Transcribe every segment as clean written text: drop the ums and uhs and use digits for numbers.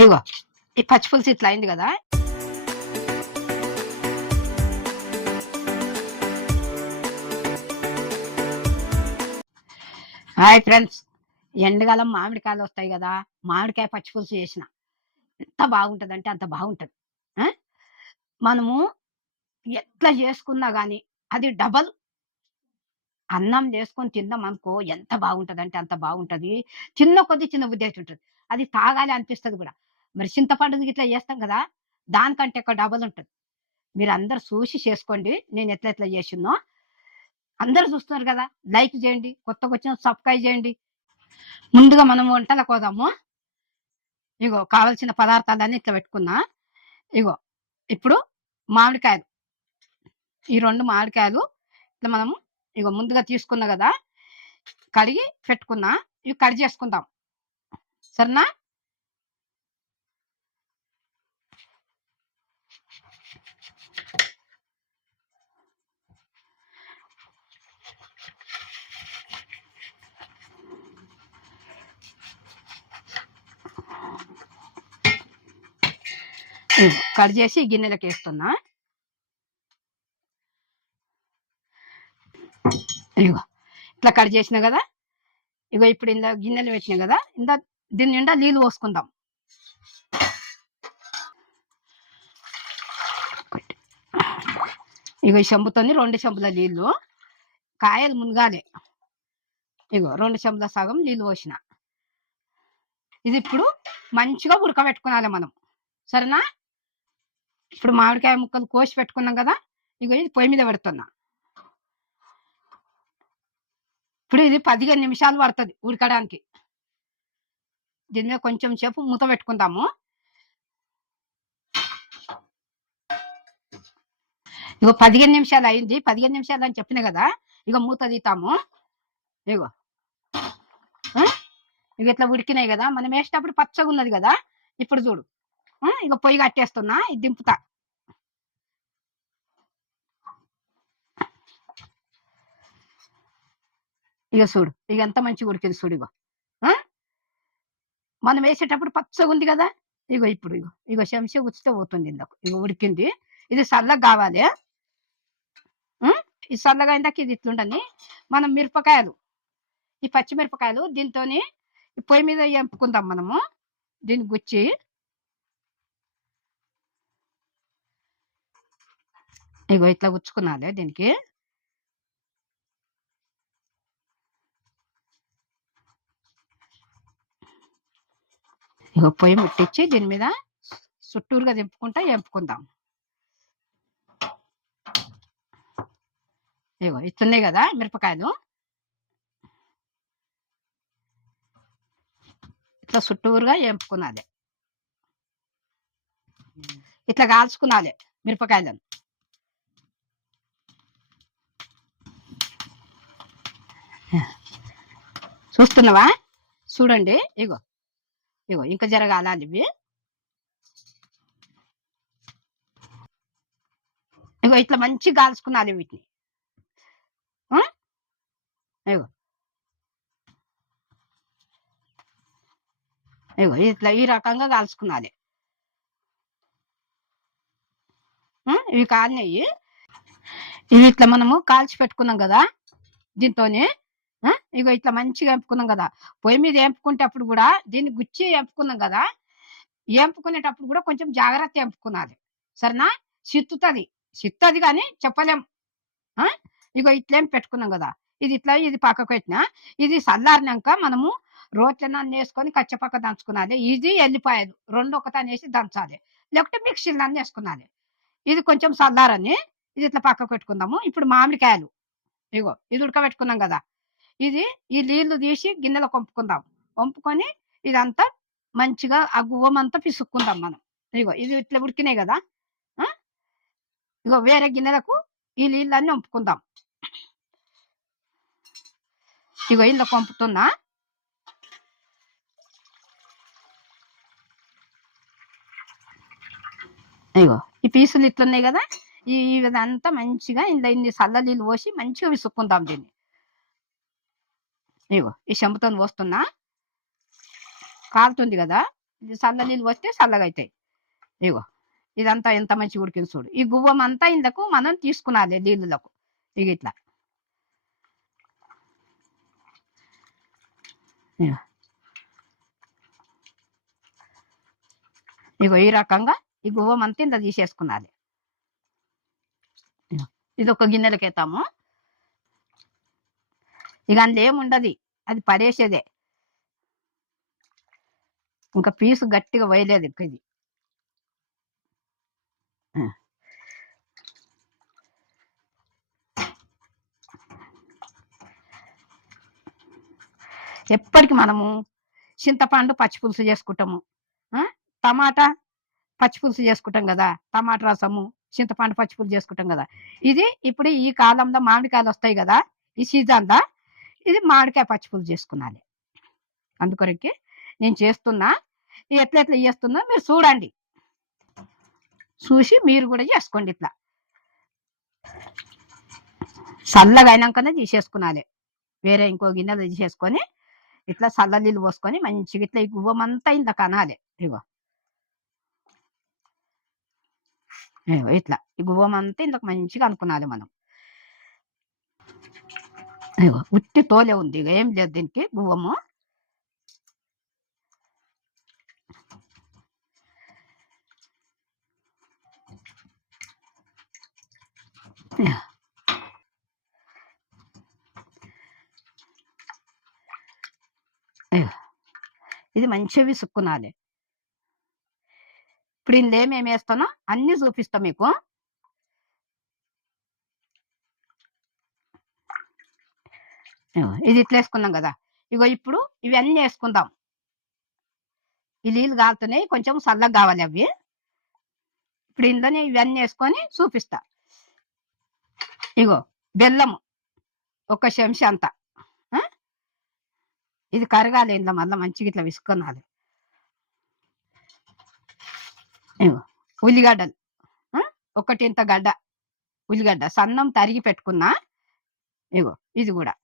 ఇగో ఈ పచ్చి పులుసు ఇట్లా అయింది కదా. హాయ్ ఫ్రెండ్స్, ఎండకాలం మామిడికాయలు వస్తాయి కదా, మామిడికాయ పచ్చి పులుసు చేసిన ఎంత బాగుంటుంది అంటే అంత బాగుంటుంది. మనము ఎట్లా చేసుకున్నా కానీ అది డబల్ అన్నం చేసుకొని తిందాం అనుకో, ఎంత బాగుంటుంది అంటే అంత బాగుంటుంది. చిన్న కొద్ది చిన్న బుద్ధి అవుతుంటుంది, అది తాగాలి అనిపిస్తుంది కూడా. మరి చింతపండు ఇట్లా చేస్తాం కదా, దానికంటే ఒక డబల్ ఉంటుంది. మీరు అందరు చూసి చేసుకోండి, నేను ఎట్లా ఎట్లా చేసినో. అందరు చూస్తున్నారు కదా, లైక్ చేయండి, కొత్తగా వచ్చిన సబ్స్క్రైబ్ చేయండి. ముందుగా మనం వంటలకు పోదాము. ఇగో కావలసిన పదార్థాలన్నీ ఇట్లా పెట్టుకున్నా. ఇగో ఇప్పుడు మామిడికాయలు, ఈ 2 మామిడికాయలు ఇట్లా మనము ఇగో ముందుగా తీసుకున్నా కదా, కడిగి పెట్టుకున్నా. ఇవి కట్ చేసుకుందాం, సరేనా? కట్ చేసి గిన్నెలకు వేస్తున్నా. ఇగో ఇట్లా కట్ చేసినా కదా. ఇగో ఇప్పుడు ఇందా గిన్నెలు పెట్టినా కదా, దీని నిండా నీళ్ళు పోసుకుందాం. ఇగో ఈ చెంబుతోని 2 చెంబుల నీళ్ళు, కాయలు మునగాలి. ఇగో 2 చెంబుల సగం నీళ్ళు పోసిన. ఇది ఇప్పుడు మంచిగా ఉడకబెట్టుకోవాలి మనం, సరేనా? ఇప్పుడు మామిడికాయ ముక్కలు కోసి పెట్టుకున్నాం కదా, ఇగో ఇది పొయ్యి మీద పెడుతున్నా. ఇప్పుడు ఇది 15 నిమిషాలు పడుతుంది ఉడకడానికి. దీని మీద కొంచెం సేపు మూత పెట్టుకుందాము. ఇగో 15 నిమిషాలు అయింది. 15 నిమిషాలు అని చెప్పిన కదా, ఇక మూత తీతాము. ఇగో ఇక ఇట్లా ఉడికినాయి కదా, మనం వేసేటప్పుడు పచ్చగా ఉన్నది కదా. ఇప్పుడు చూడు, ఇక పొయ్యి కట్టేస్తున్నా, ఇది దింపుతా. ఇక చూడు, ఇక ఎంత మంచిగా ఉడికింది చూడు. ఇగో మనం వేసేటప్పుడు పచ్చగా ఉంది కదా. ఇగో ఇప్పుడు ఇగో శంష ఉచితే పోతుంది. ఇందాక ఇగో ఉడికింది. ఇది చల్లగా కావాలి. ఈ చల్లగా అయిందాక ఇది ఇట్లుండని మనం మిరపకాయలు, ఈ పచ్చిమిరపకాయలు దీంతో పొయ్యి మీద ఎంపుకుందాం మనము. దీన్ని గుచ్చి ఇగో ఇట్లా గుచ్చుకున్నాలి దీనికి. ఇగో పొయ్యి ముట్టించి దీని మీద చుట్టూరుగా దింపుకుంటా ఎంపుకుందాం. ఇగో ఇట్లున్నాయి కదా మిరపకాయలు, ఇట్లా చుట్టూరుగా ఎంపుకున్నది. ఇట్లా కాల్చుకున్నాలి మిరపకాయలను. చూస్తున్నావా? చూడండి, ఇగో ఇగో ఇంకా జరగాలి ఇవి. ఇగో ఇట్లా మంచి కాల్చుకున్నాలి వీటిని. ఇగో ఇగో ఇట్లా ఈ రకంగా కాల్చుకున్నాలి. ఇవి కాలినాయి. ఇవి ఇట్లా మనము కాల్చి పెట్టుకున్నాం కదా దీంతోనే. ఇగో ఇట్లా మంచిగా ఎంపుకున్నాం కదా. పొయ్యి మీద ఎంపుకుంటే అప్పుడు కూడా దీన్ని గుచ్చి ఎంపుకున్నాం కదా, ఎంపుకునేటప్పుడు కూడా కొంచెం జాగ్రత్త ఎంపుకున్నది, సరేనా? సిత్తుతుంది కానీ చెప్పలేం. ఇగో ఇట్లేం పెట్టుకున్నాం కదా, ఇది ఇట్లా ఇది పక్కకు పెట్టినా. ఇది చల్లారినాక మనము రోట్లన్న వేసుకొని కచ్చపక్క దంచుకున్నది. ఇది ఎల్లిపాయలు 2 ఒకటాన్ని వేసి దంచాలి, లేకపోతే మిక్సీలో అన్నీ వేసుకున్నది. ఇది కొంచెం చల్లారని ఇది ఇట్లా పక్కకు పెట్టుకుందాము. ఇప్పుడు మామిడికాయలు, ఇగో ఇది ఉడకబెట్టుకున్నాం కదా, ఇది ఈ నీళ్లు తీసి గిన్నెలో వంపుకుందాం. వంపుకొని ఇదంతా మంచిగా ఆ గువ్వమంతా పిసుక్కుందాం మనం. ఇగో ఇది ఇట్లా ఉడికినాయి కదా, ఇగో వేరే గిన్నెలకు ఈ నీళ్ళన్నీ వంపుకుందాం. ఇగో ఇందులో పంపుతున్నా. ఇగో ఈ పీసులు ఇట్లున్నాయి కదా, ఇదంతా మంచిగా ఇందులో ఇన్ని చల్ల నీళ్ళు పోసి మంచిగా విసుక్కుందాం దీన్ని. ఇగో ఈ చెంబుతో పోస్తున్నా, కాలుతుంది కదా. ఇది చల్ల నీళ్ళు వస్తే చల్లగా అవుతాయి. ఇగో ఇదంతా ఎంత మంచిగా ఉడికింది చూడు. ఈ గువ్వం అంతా ఇందుకు మనం తీసుకున్నాలి నీళ్ళకు. ఇక ఇట్లా ఇగో ఇగో ఈ రకంగా ఈ గువ్వం అంతా ఇంత తీసేసుకున్నాలి. ఇది ఒక గిన్నెలకి ఎత్తాము. ఇక అందులో ఏముండదు, అది పడేసేదే. ఇంకా పీసు గట్టిగా వేయలేదు ఇది. ఎప్పటికి మనము చింతపండు పచ్చిపులుసు చేసుకుంటాము, టమాటా పచ్చిపులుసు చేసుకుంటాం కదా, టమాటా రసము చింతపండు పచ్చిపులుసు చేసుకుంటాం కదా. ఇది ఇప్పుడు ఈ కాలంలో మామిడికాయలు వస్తాయి కదా, ఈ సీజన్లో ఇది మామిడికాయ పచ్చిపులుసు చేసుకున్నాలి. అందుకొరకే నేను చేస్తున్నా. ఎట్లా ఎట్లా చేస్తున్నా మీరు చూడండి, చూసి మీరు కూడా చేసుకోండి. ఇట్లా చల్లగా అయినాకనే తీసేసుకున్నాలి. వేరే ఇంకో గిన్నెలు తీసేసుకొని ఇట్లా చల్ల నీళ్ళు పోసుకొని మంచిగా ఇట్లా ఈ గువ్వమంతా ఇంత కనాలి. ఇగో ఇట్లా ఈ గువ్వమంతా ఇంతకు మంచిగా అనుకున్నాలి మనం. ఇగో ఉట్టి తోలే ఉంది, ఇక ఏం లేదు దీనికి గువ్వము. ఇది మంచిగా విసుక్కునాలి. ఇప్పుడు ఇందులో ఏమేమి వేస్తానో అన్ని చూపిస్తాం మీకు. ఇది ఇట్లా వేసుకున్నాం కదా. ఇగో ఇప్పుడు ఇవన్నీ వేసుకుందాం. ఈ నీళ్ళు కాలుతున్నాయి, కొంచెం చల్లగా కావాలి అవి. ఇప్పుడు ఇందులోనే ఇవన్నీ వేసుకొని చూపిస్తా. ఇగో బెల్లము ఒక చెంచా అంతా, ఇది కరగాలి ఇందులో, మళ్ళీ మంచిగా ఇట్లా విసుకునాలి. ఇగో ఉల్లిగడ్డలు, ఒకటి ఇంత గడ్డ ఉల్లిగడ్డ సన్నం తరిగి పెట్టుకున్నా. ఇగో ఇది కూడా.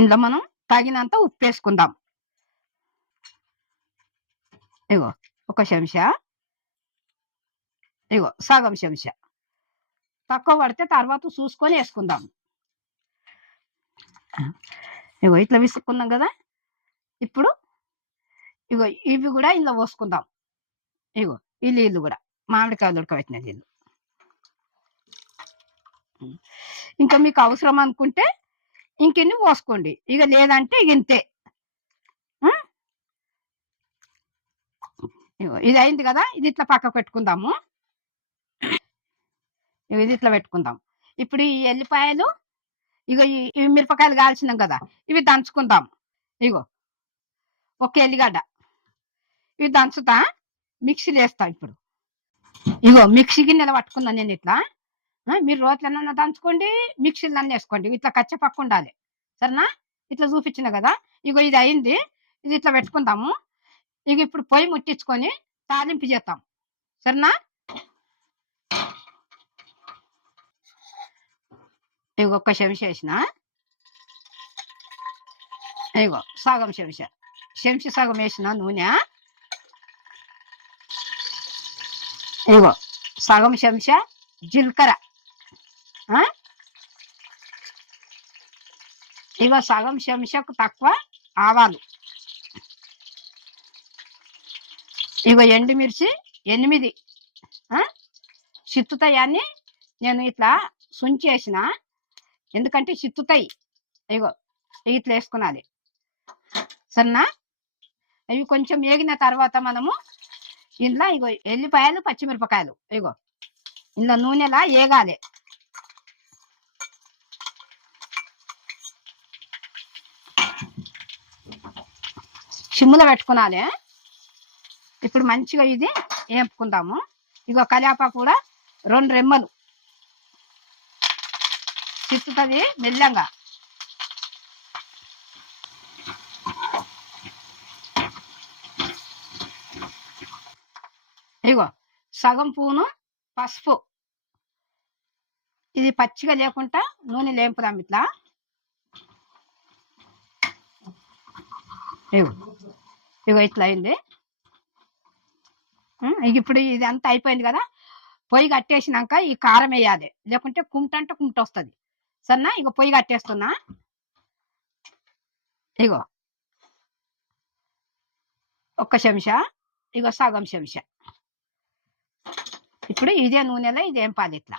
ఇందులో మనం తగినంత ఉప్పు వేసుకుందాం. ఇగో ఒక చెంచా, ఇగో సగం చెంచా. తక్కువ పడితే తర్వాత చూసుకొని వేసుకుందాం. ఇగో ఇట్లా విసుక్కున్నాం కదా. ఇప్పుడు ఇగో ఇవి కూడా ఇందులో పోసుకుందాం. ఇగో ఈ నీళ్ళు కూడా మామిడికాయలు ఉడకబెట్టిన నీళ్ళు. ఇంకా మీకు అవసరం అనుకుంటే ఇంకెన్ని పోసుకోండి, ఇక లేదంటే ఇక ఇంతే. ఇది అయింది కదా, ఇది ఇట్లా పక్క పెట్టుకుందాము. ఇది ఇట్లా పెట్టుకుందాం. ఇప్పుడు ఈ ఎల్లిపాయలు, ఇగో ఇవి మిరపకాయలు కాల్చినాం కదా, ఇవి దంచుకుందాం. ఇగో ఒక ఎల్లిగడ్డ, ఇవి దంచుతా, మిక్సీలు వేస్తా. ఇప్పుడు ఇగో మిక్సీ గిన్నెల పట్టుకున్నా నేను ఇట్లా. మీరు రోట్లన్నా దంచుకోండి, మిక్సీలన్నా వేసుకోండి, ఇట్లా కచ్చపక్క ఉండాలి. సరేనా? ఇట్లా చూపించిన కదా. ఇగో ఇది అయింది, ఇది ఇట్లా పెట్టుకుందాము. ఇక ఇప్పుడు పొయ్యి ముట్టించుకొని తాలింపు చేద్దాం. సరేనా? ఇగో ఒక్క చెంచా వేసిన, ఇగో సగం చెంచా సగం వేసిన నూనె. ఇగో సగం చెంచా జీలకర్ర, ఇగో సగం చెంచాకు తక్కువ ఆవాలు, ఇగో ఎండుమిర్చి 8 చిత్తుతాయని నేను ఇట్లా సుంచేసిన, ఎందుకంటే చిత్తుతాయి. ఇగో ఇట్లా వేసుకున్నది. సరేనా? ఇవి కొంచెం వేగిన తర్వాత మనము ఇందులో ఇగో ఎల్లిపాయలు పచ్చిమిరపకాయలు ఇగో ఇందులో నూనెలా వేగాలి. సిమ్ములో పెట్టుకున్నాలి. ఇప్పుడు మంచిగా ఇది వేపుకుందాము. ఇగో కరివేపాకు కూడా 2 రెమ్మలు తిప్పుతుంది మెల్లంగా. ఇగో సగం పూను పసుపు, ఇది పచ్చిగా లేకుండా నూనె లేపుదాం ఇట్లా. ఇగో ఇగో ఇట్లా అయింది. ఇక ఇప్పుడు ఇది అంతా అయిపోయింది కదా. పొయ్యి కట్టేసినాక ఈ కారం వేయాలి, లేకుంటే కుంట అంటే కుంట వస్తుంది. సరేనా? ఇక పొయ్యి కట్టేస్తున్నా. ఇగో ఒక్క చెంచా, ఇగో సగం చెంచా. ఇప్పుడు ఇదే నూనెలో ఇదేం పాలి ఇట్లా.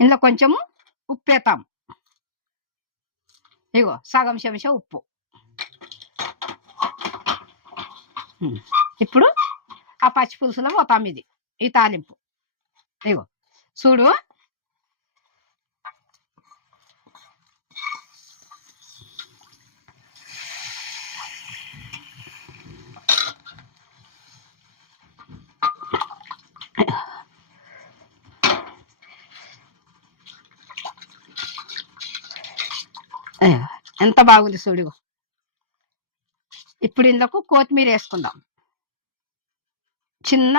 ఇందులో కొంచెము ఉప్పు వేస్తాం. ఇగో సగం చెంచా ఉప్పు. ఇప్పుడు ఆ పచ్చి పులుసులో పోతాం ఇది, ఈ తాలింపు. ఇగో చూడు, ఎంత బాగుంది చూడు. ఇప్పుడు ఇందుకు కొత్తిమీర వేసుకుందాం, చిన్న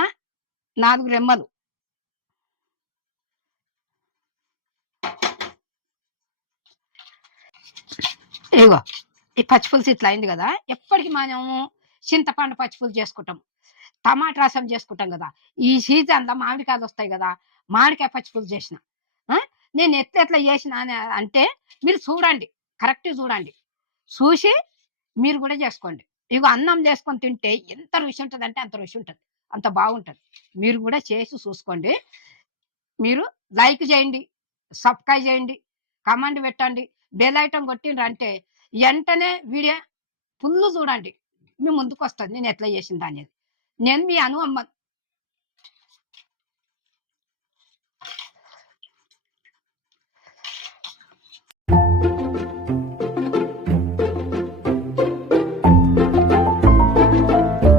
4 రెమ్మలు. ఇగో ఈ పచ్చిపులుసు ఇట్లా అయింది కదా. ఎప్పటికి మనము చింతపండు పచ్చిపులుసు చేసుకుంటాం, టమాటా రసం చేసుకుంటాం కదా. ఈ సీజన్లో మామిడికాయలు వస్తాయి కదా, మామిడికాయ పచ్చిపులుసు చేసిన. నేను ఎట్లా చేసిన అంటే మీరు చూడండి, కరెక్ట్ చూడండి, చూసి మీరు కూడా చేసుకోండి. ఇగో అన్నం చేసుకొని తింటే ఎంత రుచి ఉంటుంది అంటే అంత రుచి ఉంటుంది, అంత బాగుంటుంది. మీరు కూడా చేసి చూసుకోండి. మీరు లైక్ చేయండి, సబ్స్క్రైబ్ చేయండి, కమెంట్ పెట్టండి, బెల్ ఐటమ్ కొట్టిండ్రు అంటే వెంటనే వీడియో ఫుల్ చూడండి, మీ ముందుకు వస్తుంది నేను ఎట్లా చేసింది అనేది. నేను మీ